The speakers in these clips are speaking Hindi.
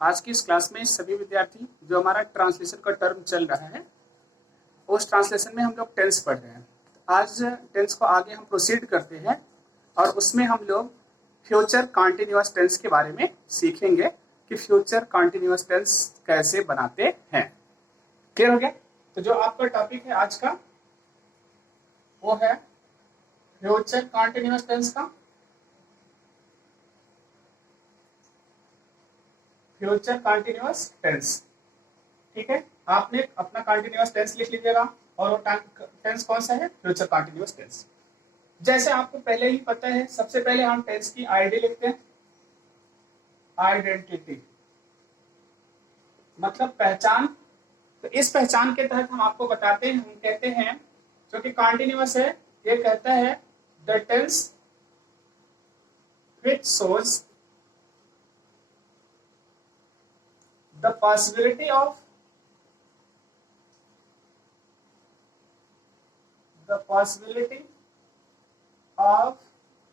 आज की इस क्लास में सभी विद्यार्थी जो हमारा ट्रांसलेशन का टर्म चल रहा है उस ट्रांसलेशन में हम लोग टेंस पढ़ रहे हैं। आज टेंस को आगे हम प्रोसीड करते हैं और उसमें हम लोग फ्यूचर कॉन्टिन्यूअस टेंस के बारे में सीखेंगे कि फ्यूचर कॉन्टिन्यूअस टेंस कैसे बनाते हैं। क्लियर हो गया? तो जो आपका टॉपिक है आज का वो है फ्यूचर कॉन्टिन्यूअस टेंस का। फ्यूचर कॉन्टिन्यूअस टेंस, ठीक है। आपने अपना कॉन्टिन्यूअस टेंस लिख लीजिएगा और वो टेंस कौन सा है? Future continuous tense. जैसे आपको पहले ही पता है, सबसे पहले हम टेंस की आईडी लिखते हैं। आइडेंटिटी मतलब पहचान। तो इस पहचान के तहत हम आपको बताते हैं, हम कहते हैं जो कि कॉन्टिन्यूअस है, ये कहता है the tense which shows the possibility of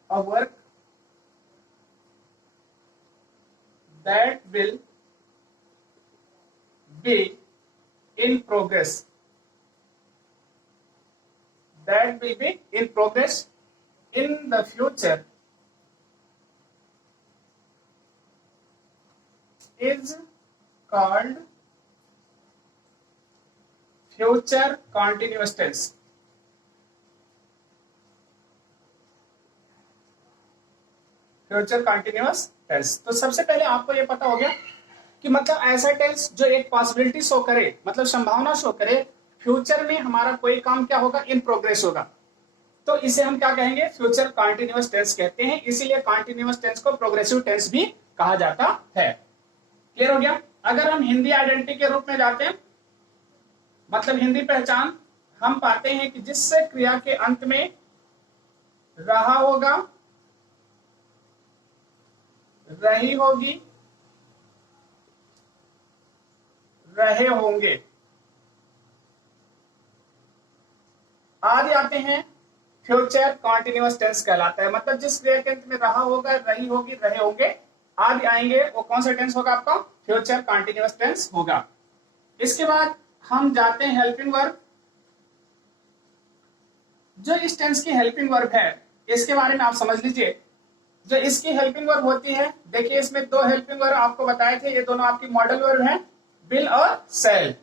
a work that will be in progress, in the future is called future continuous tense. Future continuous tense. तो सबसे पहले आपको यह पता हो गया कि मतलब ऐसा टेंस जो एक पॉसिबिलिटी शो करे, मतलब संभावना शो करे फ्यूचर में हमारा कोई काम क्या होगा? इन प्रोग्रेस होगा। तो इसे हम क्या कहेंगे? फ्यूचर कॉन्टिन्यूअस टेंस कहते हैं। इसीलिए कॉन्टिन्यूअस टेंस को प्रोग्रेसिव टेंस भी कहा जाता है। क्लियर हो गया? अगर हम हिंदी आइडेंटिटी के रूप में जाते हैं, मतलब हिंदी पहचान, हम पाते हैं कि जिससे क्रिया के अंत में रहा होगा, रही होगी, रहे होंगे आदि आते हैं, फ्यूचर कॉन्टिन्यूअस टेंस कहलाता है। मतलब जिस क्रिया के अंत में रहा होगा, रही होगी, रहे होंगे आदि आएंगे, वो कौन सा टेंस होगा? आपका फ्यूचर कॉन्टिन्यूअस टेंस होगा। इसके बाद हम जाते हैं हेल्पिंग वर्ब। जो इस टेंस की हेल्पिंग वर्ब है, इसके बारे में आप समझ लीजिए। जो इसकी हेल्पिंग वर्ब होती है, देखिए इसमें दो हेल्पिंग वर्ब आपको बताए थे, ये दोनों आपकी मॉडल वर्ब है, विल और सेल।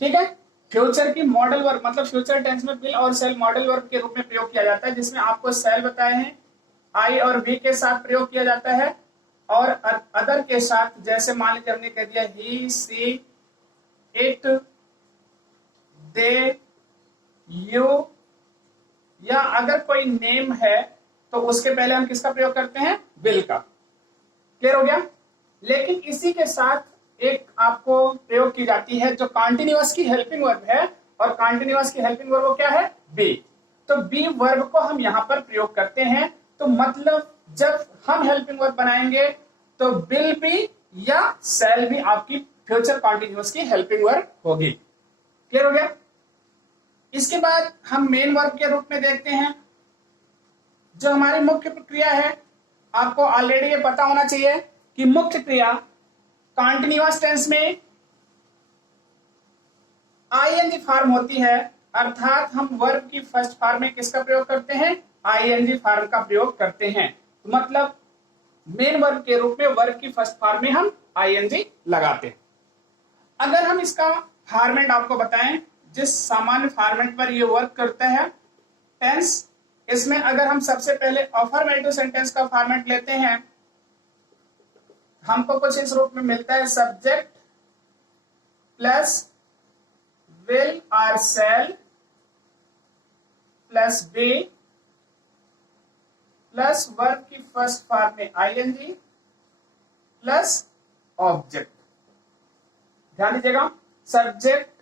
ठीक है, फ्यूचर की मॉडल वर्ब मतलब फ्यूचर टेंस में विल और सेल मॉडल वर्ब के रूप में प्रयोग किया जाता है, जिसमें आपको सेल बताए हैं, आई और वी के साथ प्रयोग किया जाता है, और अदर के साथ, जैसे मान लीजिए हमने कह दिया ही, सी, इट, दे, यू, या अगर कोई नेम है तो उसके पहले हम किसका प्रयोग करते हैं? विल का। क्लियर हो गया? लेकिन इसी के साथ एक आपको प्रयोग की जाती है जो कॉन्टिन्यूअस की हेल्पिंग वर्ब है, और कॉन्टिन्यूअस की हेल्पिंग वर्ब क्या है? बी। तो बी वर्ब को हम यहां पर प्रयोग करते हैं। तो मतलब जब हम हेल्पिंग वर्ब बनाएंगे तो विल भी या शैल भी आपकी फ्यूचर कॉन्टिन्यूअस की हेल्पिंग वर्ब होगी। क्लियर हो गया? इसके बाद हम मेन वर्ब के रूप में देखते हैं जो हमारी मुख्य क्रिया है। आपको ऑलरेडी ये पता होना चाहिए कि मुख्य क्रिया कॉन्टिन्यूअस टेंस में आईएनजी फॉर्म होती है, अर्थात हम वर्ब की फर्स्ट फॉर्म में किसका प्रयोग करते हैं? आईएनजी फॉर्म का प्रयोग करते हैं। मतलब मेन वर्ब के रूप में वर्ब की फर्स्ट फॉर्म में हम आईएनजी लगाते हैं। अगर हम इसका फॉर्मेट आपको बताएं, जिस सामान्य फॉर्मेट पर ये वर्क करता है टेंस, इसमें अगर हम सबसे पहले अफर्मेटिव सेंटेंस का फॉर्मेट लेते हैं, हमको कुछ इस रूप में मिलता है, सब्जेक्ट प्लस विल और shall plus be plus verb की फर्स्ट फॉर्म में आईएनजी प्लस ऑब्जेक्ट। ध्यान दीजिएगा, सब्जेक्ट